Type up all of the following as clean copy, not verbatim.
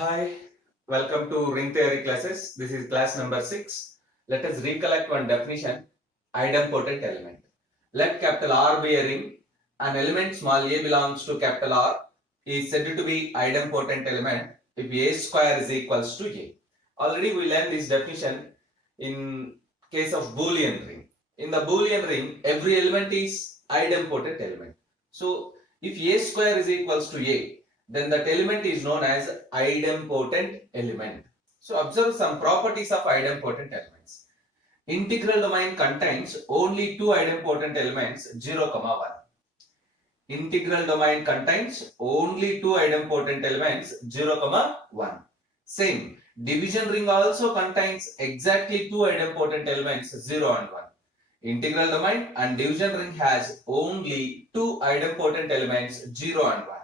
Hi, welcome to ring theory classes. This is class number 6. Let us recollect one definition. Idempotent element. Let capital R be a ring. An element small a belongs to capital R is said to be idempotent element if a square is equals to a. Already we learned this definition in case of Boolean ring. In the Boolean ring, every element is idempotent element. So if a square is equals to a, then that element is known as idempotent element. So observe some properties of idempotent elements. Integral domain contains only two idempotent elements 0, 1. Integral domain contains only two idempotent elements 0, 1. Same, division ring also contains exactly two idempotent elements 0 and 1. Integral domain and division ring has only two idempotent elements 0 and 1.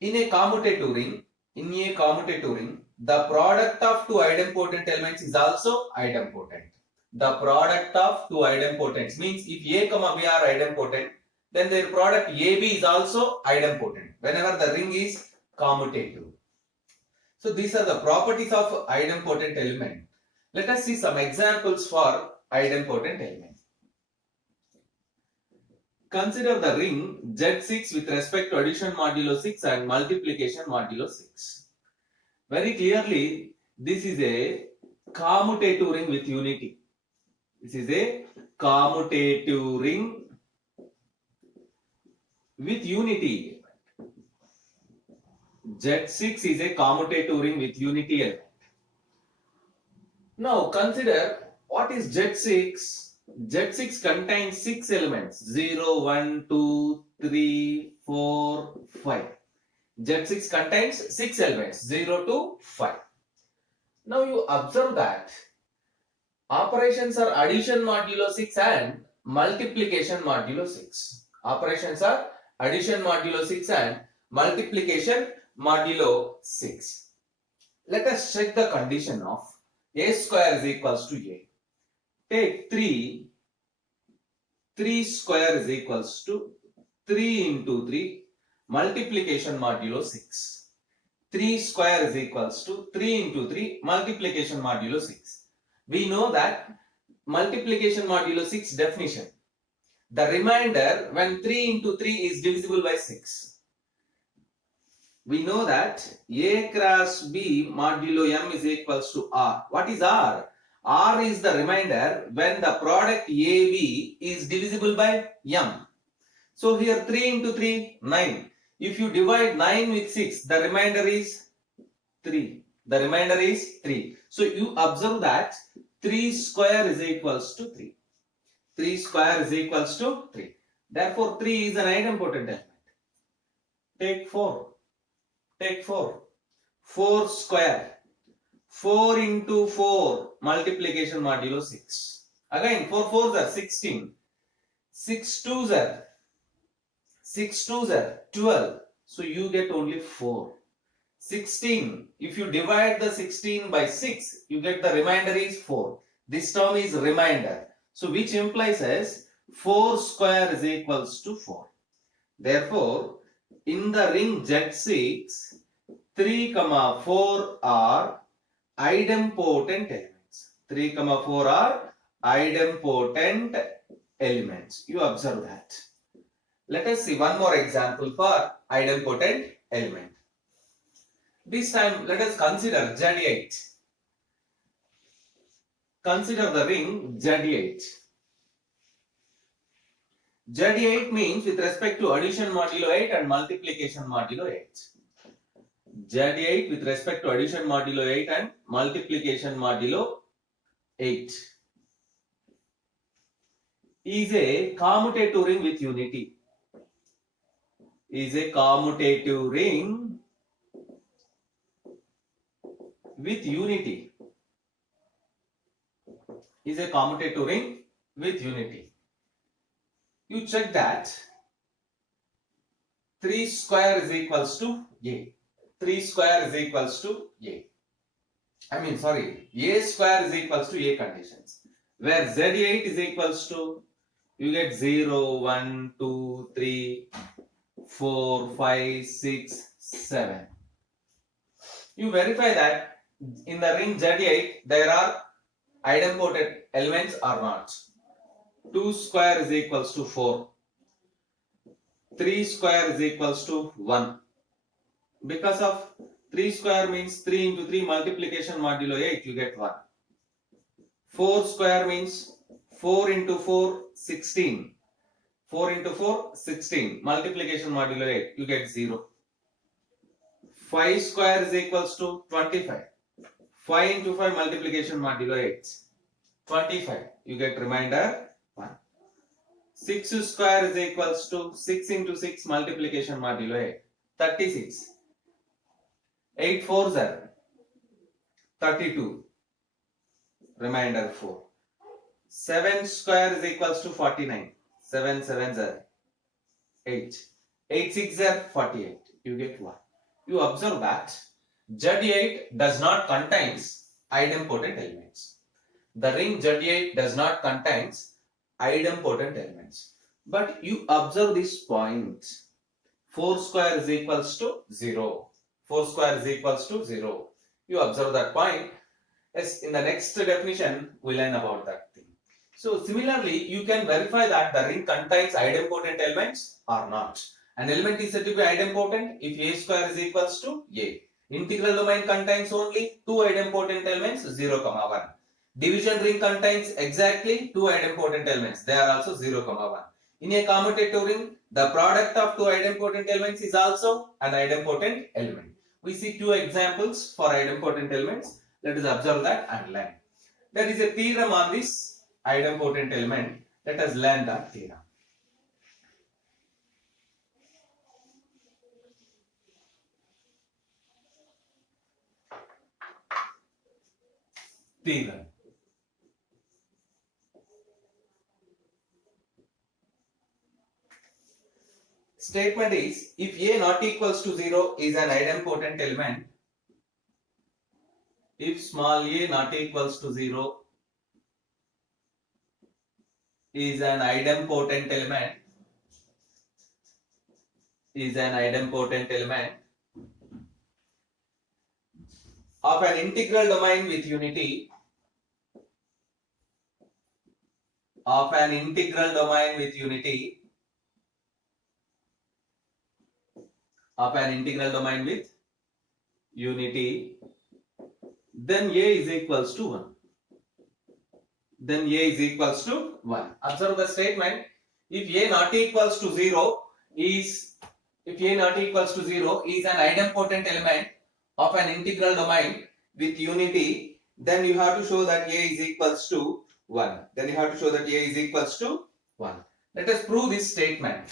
In a commutative ring, the product of two idempotent elements is also idempotent. The product of two idempotents means if A, B are idempotent, then their product AB is also idempotent whenever the ring is commutative. So these are the properties of idempotent element. Let us see some examples for idempotent element. Consider the ring Z6 with respect to addition modulo 6 and multiplication modulo 6. Very clearly, this is a commutative ring with unity. This is a commutative ring with unity. Z6 is a commutative ring with unity element. Now consider what is Z6. Z6 contains 6 elements 0, 1, 2, 3, 4, 5. Z6 contains 6 elements 0 to 5. Now you observe that operations are addition modulo 6 and multiplication modulo 6. Operations are addition modulo 6 and multiplication modulo 6. Let us check the condition of a square is equals to a. Take 3 square is equals to 3 into 3 multiplication modulo 6. 3 square is equals to 3 into 3 multiplication modulo 6. We know that multiplication modulo 6 definition. The remainder when 3 into 3 is divisible by 6. We know that A cross B modulo M is equals to R. What is R? R is the remainder when the product AB is divisible by M. So here 3 into 3, 9. If you divide 9 with 6, the remainder is 3. The remainder is 3. So you observe that 3 square is equals to 3. 3 square is equals to 3. Therefore 3 is an idempotent element. Take 4. Take 4. 4 square. 4 into 4 multiplication modulo 6. Again 4 4s are 16. 6 2s are 12. So you get only 4. 16. If you divide the 16 by 6, you get the remainder is 4. This term is remainder. So which implies as 4 square is equals to 4. Therefore, in the ring Z6, 3, 4 are idempotent elements. 3, 4 are idempotent elements. You observe that. Let us see one more example for idempotent element. This time let us consider Z8. Consider the ring Z8. Z8 means with respect to addition modulo 8 and multiplication modulo 8. Z8 with respect to addition modulo 8 and multiplication modulo 8 is a commutative ring with unity. Is a commutative ring with unity. Is a commutative ring with unity. You check that 3 square is equals to A. 3 square is equals to A. A square is equals to A conditions. Where Z8 is equals to, you get 0, 1, 2, 3, 4, 5, 6, 7. You verify that in the ring Z8 there are idempotent elements or not. 2 square is equals to 4. 3 square is equals to 1. Because of 3 square means 3 into 3 multiplication modulo 8, you get 1. 4 square means 4 into 4, 16. 4 into 4, 16. Multiplication modulo 8, you get 0. 5 square is equals to 25. 5 into 5 multiplication modulo 8. 25. You get remainder 1. 6 square is equals to 6 into 6 multiplication modulo 8. 36. 8 4s are 32. Remainder 4. 7 square is equals to 49. 7 7s are 8. 8 6 are 48. You get 1. You observe that Z8 does not contains idempotent elements. The ring Z8 does not contains idempotent elements. But you observe this point. 4 square is equals to 0. 4 square is equals to 0. You observe that point. Yes, in the next definition, we learn about that thing. So similarly, you can verify that the ring contains idempotent elements or not. An element is said to be idempotent if a square is equals to a. Integral domain contains only two idempotent elements 0, 1. Division ring contains exactly two idempotent elements. They are also 0, 1. In a commutative ring, the product of two idempotent elements is also an idempotent element. We see two examples for idempotent elements. Let us observe that and learn. There is a theorem on this idempotent element. Let us learn that theorem. Theorem. Statement is, if A not equals to 0 is an idempotent element, if small a not equals to 0 is an idempotent element, of an integral domain with unity, then A is equals to 1. Observe the statement. If A not equals to 0 is an idempotent element of an integral domain with unity, then you have to show that A is equals to 1. Let us prove this statement.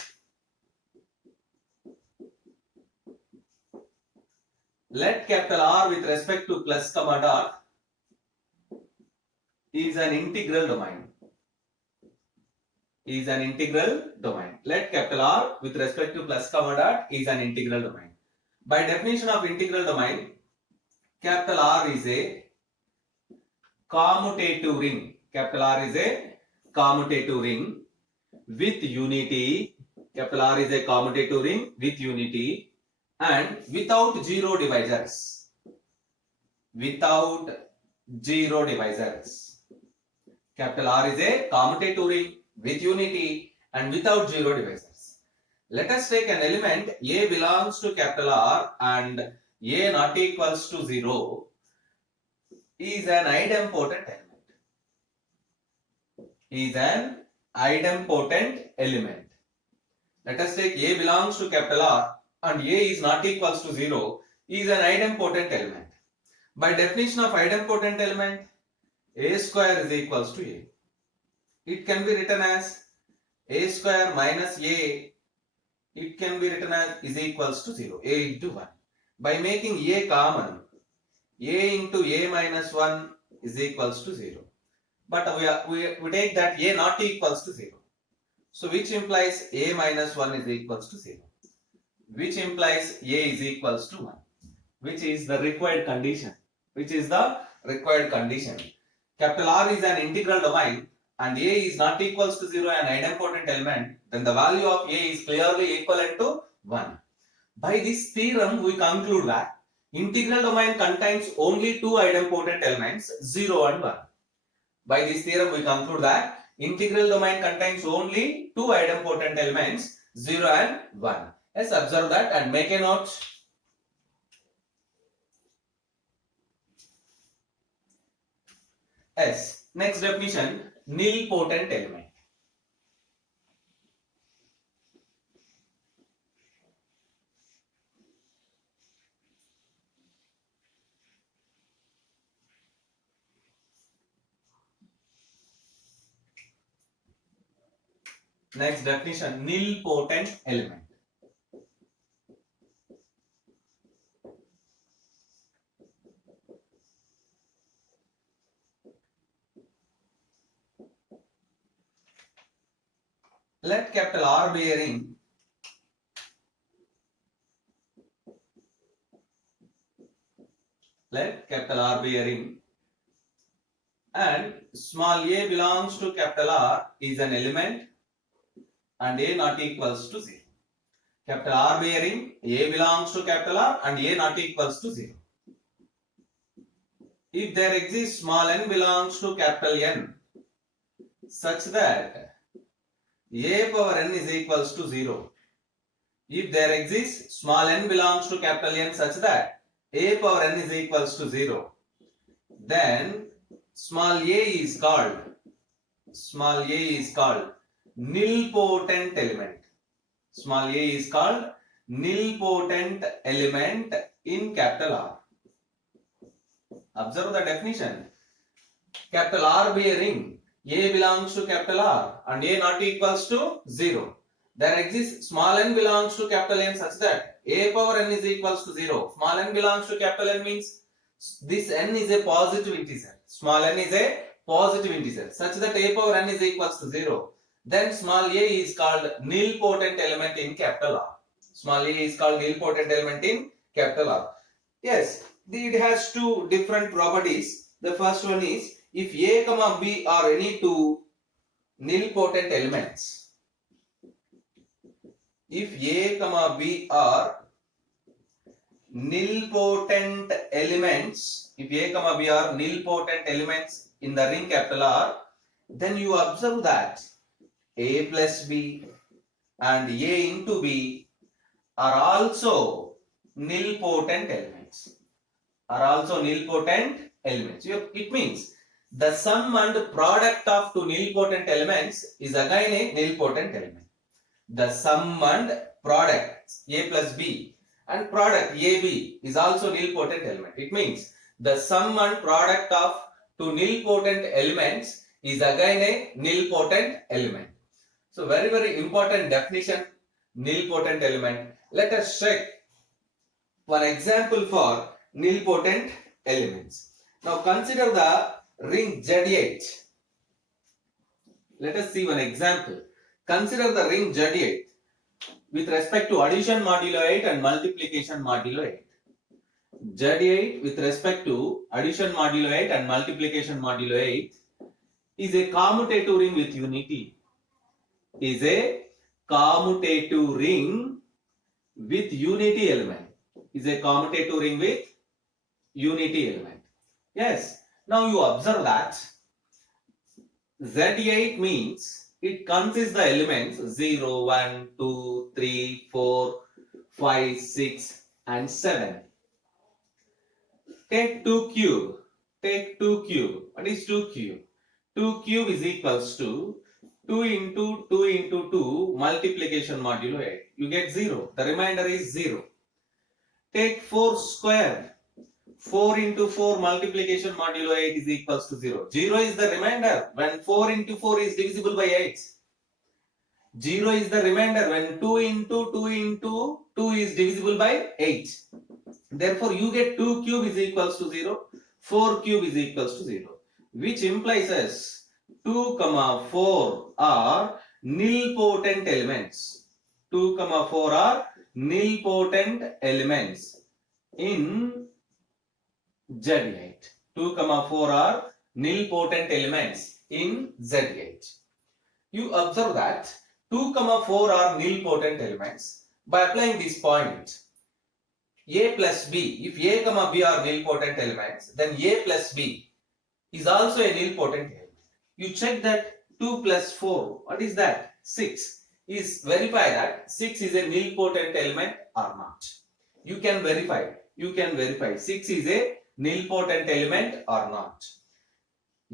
Let capital R with respect to plus comma dot is an integral domain. Let capital R with respect to plus comma dot is an integral domain. By definition of integral domain, capital R is a commutative ring. With unity. Capital R is a commutative ring with unity and without zero divisors. Capital R is a commutative ring with unity and without zero divisors. Let us take an element A belongs to capital R and A not equals to 0 is an idempotent element. Let us take A belongs to capital R and A is not equals to 0 is an idempotent element. By definition of idempotent element, A square is equals to A. It can be written as A square minus A. It can be written as is equals to 0. A into 1. By making A common, A into A minus 1 is equals to 0. But we take that A not equals to 0. So which implies A minus 1 is equals to 0. Which implies A is equals to 1. Which is the required condition. Capital R is an integral domain and A is not equals to 0 an idempotent element, then the value of A is clearly equivalent to 1. By this theorem, we conclude that Integral domain contains only two idempotent elements, 0 and 1. By this theorem, we conclude that integral domain contains only two idempotent elements, 0 and 1. Let's observe that and make a note. S. Next definition, nilpotent element. Next definition, nilpotent element. Let capital R be a ring and small a belongs to capital R is an element and a not equals to 0. Capital R be a ring, a belongs to capital R and a not equals to 0. If there exists small n belongs to capital N such that a power n is equals to 0. If there exists small n belongs to capital N such that a power n is equals to 0, then small a is called nilpotent element. Small a is called nilpotent element in capital R. Observe the definition. Capital R be a ring. A belongs to capital R and a not equals to 0. There exists small n belongs to capital N such that a power n is equals to 0. Small n belongs to capital N means this n is a positive integer. Small n is a positive integer such that a power n is equals to 0. Then small a is called nilpotent element in capital R. Small a is called nilpotent element in capital R. Yes, it has two different properties. The first one is if a comma b are any two nilpotent elements. If a comma b are nilpotent elements, if a comma b are nilpotent elements in the ring capital R, then you observe that a plus b and a into b are also nilpotent elements. It means the sum and product of two nilpotent elements is again a nilpotent element. The sum and product a plus b and product ab is also nilpotent element. It means the sum and product of two nilpotent elements is again a nilpotent element. So very, very important definition, nilpotent element. Let us check one example for nilpotent elements. Now consider the ring Z8. Let us see one example. Consider the ring Z8 with respect to addition modulo 8 and multiplication modulo 8. Z8 with respect to addition modulo 8 and multiplication modulo 8 is a commutative ring with unity. Is a commutative ring with unity element. Is a commutative ring with unity element. Yes. Now you observe that Z8 means it consists the elements 0, 1, 2, 3, 4, 5, 6 and 7. Take 2 cube. What is 2 cube? 2 cube is equals to 2 into 2 into 2 multiplication modulo 8. You get 0. The remainder is 0. Take 4 square. 4 into 4 multiplication modulo 8 is equals to 0. 0 is the remainder when 4 into 4 is divisible by 8. 0 is the remainder when 2 into 2 into 2 is divisible by 8. Therefore, you get 2 cube is equals to 0. 4 cube is equals to 0. Which implies as 2, 4 are nilpotent elements. 2, 4 are nilpotent elements in Z8. 2, 4 are nilpotent elements in Z8. You observe that 2, 4 are nilpotent elements by applying this point. A plus B, if A comma B are nilpotent elements, then A plus B is also a nilpotent element. You check that 2 plus 4, what is that? 6. Is verify that 6 is a nilpotent element or not. You can verify 6 is a nilpotent element or not.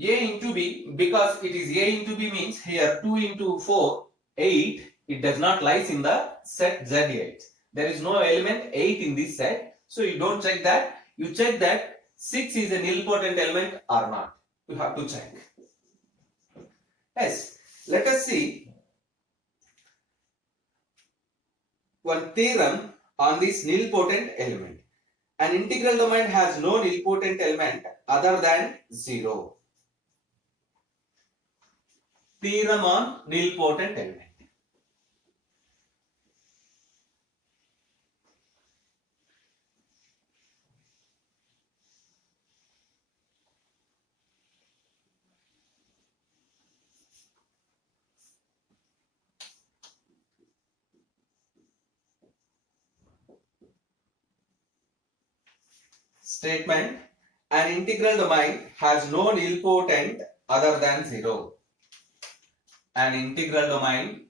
A into B, because it is A into B means here 2 into 4, 8, it does not lies in the set Z8. There is no element 8 in this set, so you don't check that. You check that 6 is a nilpotent element or not. You have to check. Yes, let us see one theorem on this nilpotent element. An integral domain has no nilpotent element other than 0. Theorem on nilpotent element. Statement: an integral domain has no nilpotent other than 0. An integral domain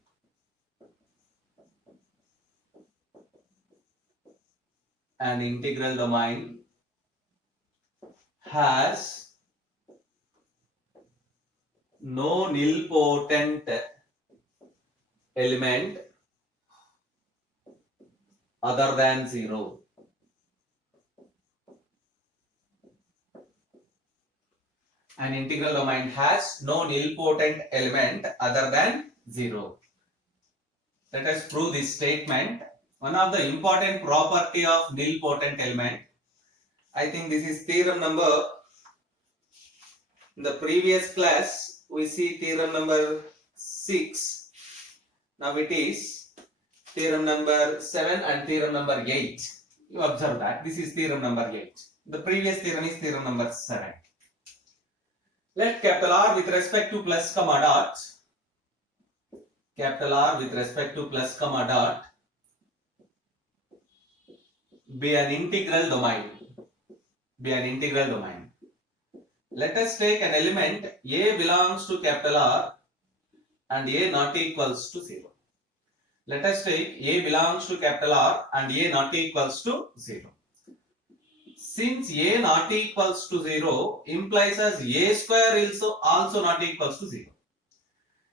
has no nilpotent element other than 0. An integral domain has no nilpotent element other than 0. Let us prove this statement. One of the important property of nilpotent element, I think this is theorem number, in the previous class we see theorem number 6. Now it is theorem number 7 and theorem number 8. You observe that this is theorem number 8. The previous theorem is theorem number 7. Let capital R with respect to plus comma dot, capital R with respect to plus comma dot be an integral domain. Let us take an element A belongs to capital R and A not equals to 0. Let us take A belongs to capital R and A not equals to 0. Since A not equals to 0 implies as A square is also not equals to 0.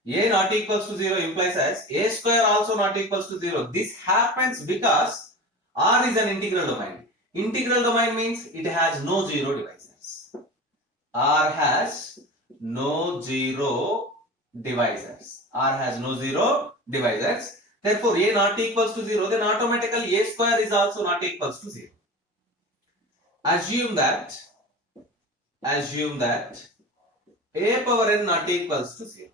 A not equals to 0 implies as A square also not equals to 0. This happens because R is an integral domain. Integral domain means it has no zero divisors. R has no zero divisors. Therefore, A not equals to 0, then automatically A square is also not equals to 0. Assume that A power n not equals to 0.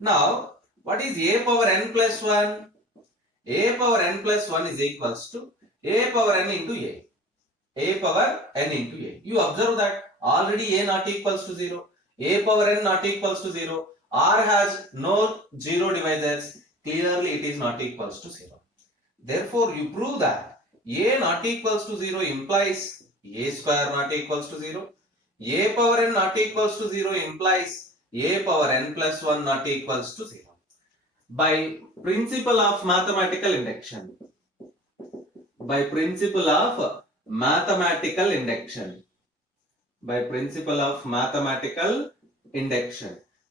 Now, what is A power n plus 1? A power n plus 1 is equals to A power n into A. You observe that already A not equals to 0. A power n not equals to 0. R has no zero divisors. Clearly it is not equals to 0. Therefore, you prove that A not equals to 0 implies A square not equals to 0. A power n not equals to 0 implies A power n plus 1 not equals to 0. By principle of mathematical induction,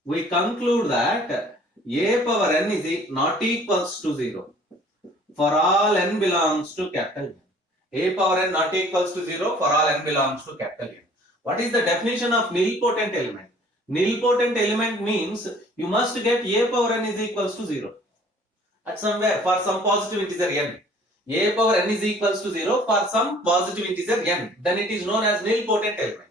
we conclude that A power n is not equals to 0 for all n belongs to capital N. A power n not equals to 0 for all n belongs to capital N. What is the definition of nilpotent element? Nilpotent element means you must get A power n is equals to 0 at somewhere for some positive integer n. A power n is equals to 0 for some positive integer n. Then it is known as nilpotent element.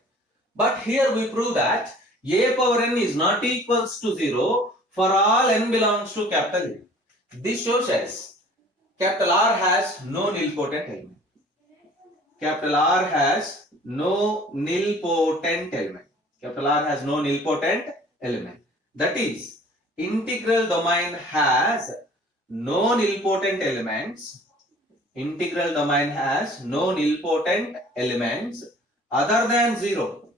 But here we prove that A power n is not equals to 0 for all n belongs to capital N. This shows us capital R has no nilpotent element. Capital R has no nilpotent element. That is, integral domain has no nilpotent elements Integral domain has no nilpotent elements other than 0.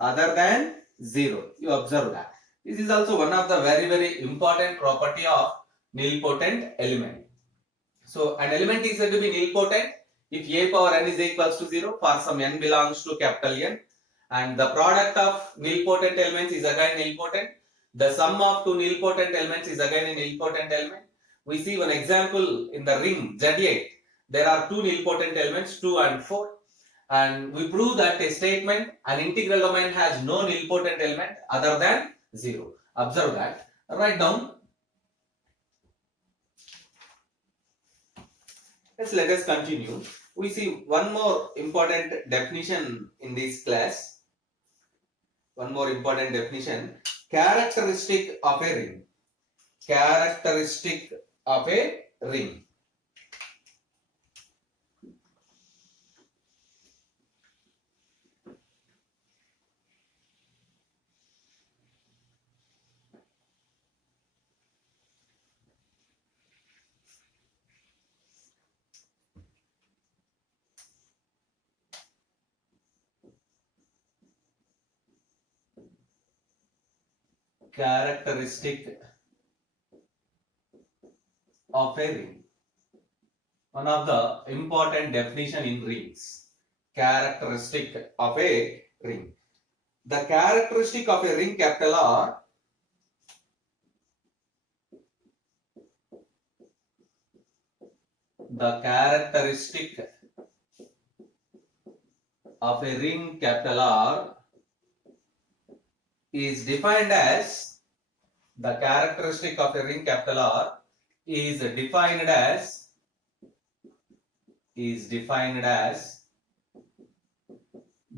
Other than 0. You observe that. This is also one of the very important property of nilpotent element. So an element is said to be nilpotent if a power n is equals to 0 for some n belongs to capital N, and the product of nilpotent elements is again nilpotent. The sum of two nilpotent elements is again a nilpotent element. We see one example in the ring Z8. There are two nilpotent elements 2 and 4, and we prove that a statement an integral domain has no nilpotent element other than 0. Observe that. Write down. Yes, let us continue. We see one more important definition in this class. One more important definition. Characteristic of a ring. Characteristic of a ring. Characteristic of a ring. One of the important definition in rings. Characteristic of a ring. The characteristic of a ring capital R the characteristic of a ring capital R is defined as the characteristic of a ring capital R is defined as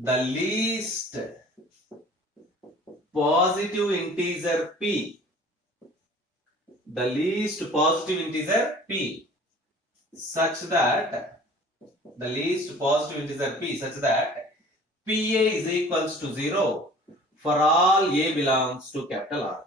the least positive integer p, the least positive integer p, such that the least positive integer p such that pa is equals to 0 for all a belongs to capital R.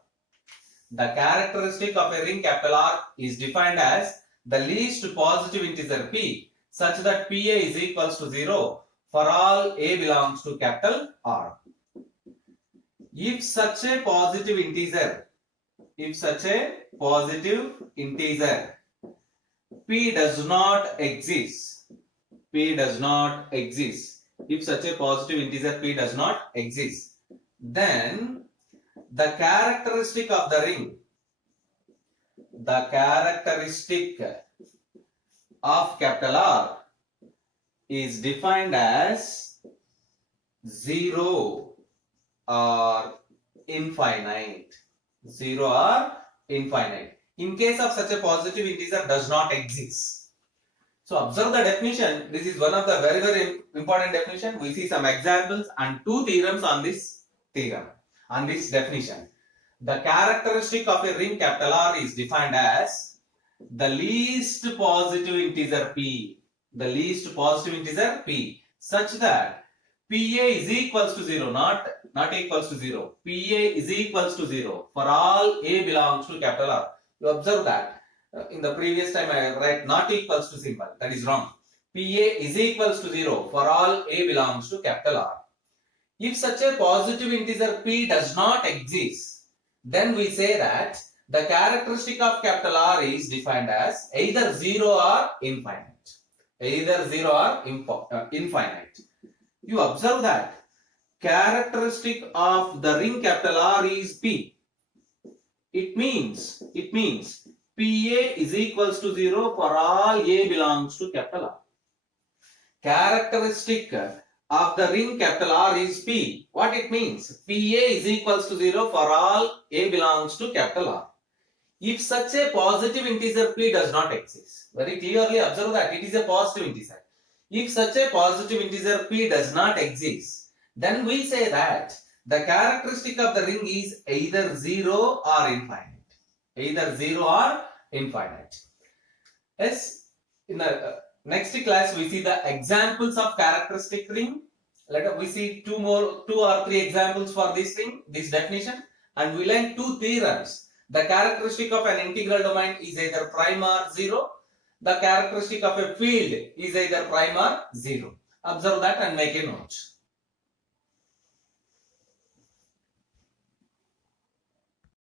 The characteristic of a ring capital R is defined as the least positive integer p such that pa is equals to 0 for all a belongs to capital R. If such a positive integer p does not exist, if such a positive integer p does not exist, then the characteristic of the ring, the characteristic of capital R is defined as 0 or infinite. 0 or infinite. In case of such a positive integer does not exist. So observe the definition. This is one of the very important definition. We see some examples and two theorems on this theorem, on this definition. The characteristic of a ring capital R is defined as the least positive integer p, such that pa is equals to 0, not equals to 0. Pa is equals to 0 for all a belongs to capital R. You observe that in the previous time I write not equals to symbol. That is wrong. Pa is equals to 0 for all a belongs to capital R. If such a positive integer p does not exist, then we say that the characteristic of capital R is defined as either 0 or infinite. Either 0 or infinite. You observe that characteristic of the ring capital R is p. It means pa is equals to 0 for all a belongs to capital R. Characteristic of the ring capital R is p. What it means? Pa is equals to 0 for all a belongs to capital R. If such a positive integer p does not exist, very clearly observe that it is a positive integer. If such a positive integer p does not exist, then we say that the characteristic of the ring is either 0 or infinite. Either 0 or infinite. Yes, in the next class we see the examples of characteristic ring. We see two or three examples for this ring, this definition, and we learn two theorems. The characteristic of an integral domain is either prime or 0. the characteristic of a field is either prime or zero. Observe that and make a note.